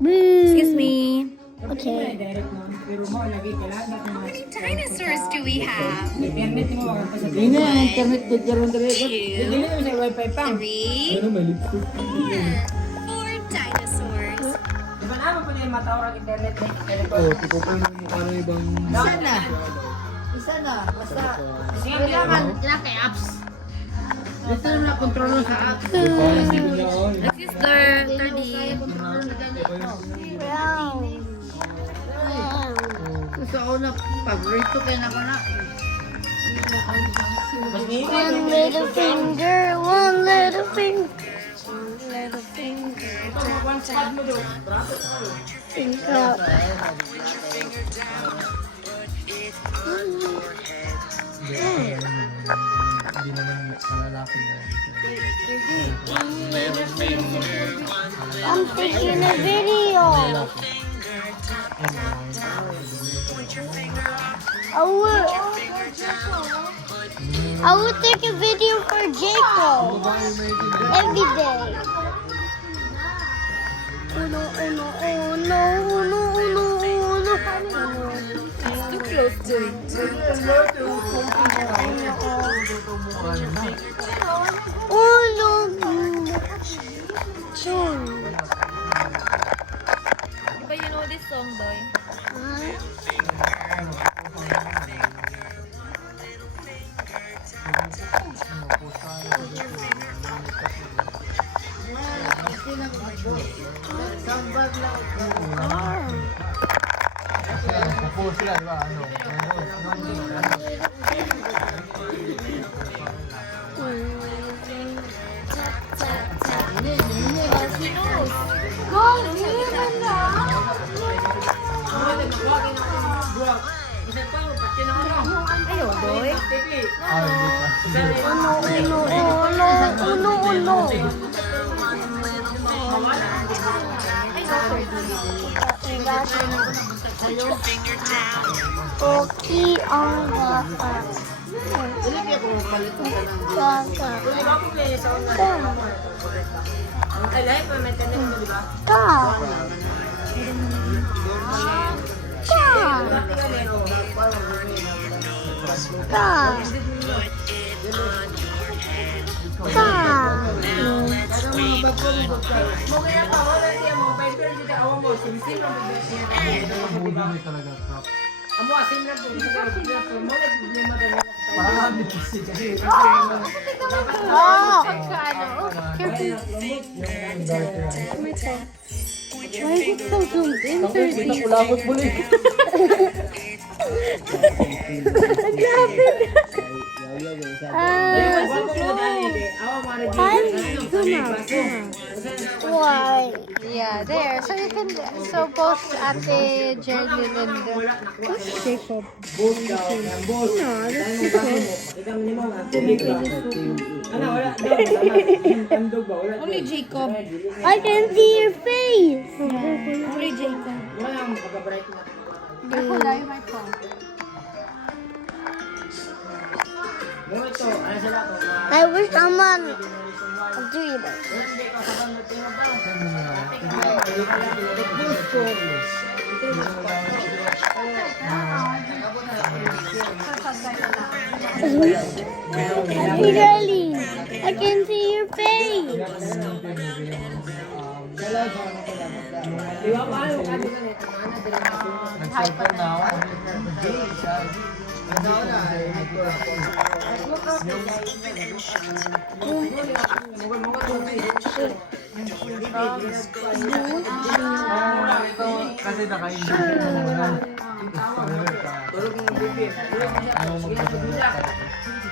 Excuse me. Okay. Dinosaurs do we have? Ini internet picture dari wifi pang. 3, 4 dinosaurs. Diba naman po yung matawag internet eh? Oh, tipo pa yung ano ibang... Isa na. Basta. Kailangan kay apps. Ito na control sa app. This is the 30. Sa una, paborito kayo na ko na. One little finger, one little finger, one little finger. Finger. Hindi naman malalaki na. I'm taking a video. I will take a video for Jacob every day. Uno, uno, uno, uno, uno, uno. It's too close to it. Uno. But you know this song, boy? Kapos sila, di ba? Ano? Ayun, boy. Ah, hindi pa. Uno, uno, uno, uno. Okay, ang baka. Baka. Ay, lahat pa may internet mo, di ba? Ka. Ka. Ka. Kaya pa, wala siya mo. Pero dito awan mo, simsim lang mo. Movie talaga, crap. Amo, asim lang po. Mo na problema daw. Parang hindi kasi. Oh. Why is it so zoomed in? Kita kulakot muli. Why? Yeah, there. So you can post Ate Jerlyn and Jacob. Only Jacob. I can see your face. Only Jacob. Ako lang my phone. I wish someone would do this. Happy Darlene, I can see your face. Nag-cellphone na ako. Kasi naka-English. Ayaw mag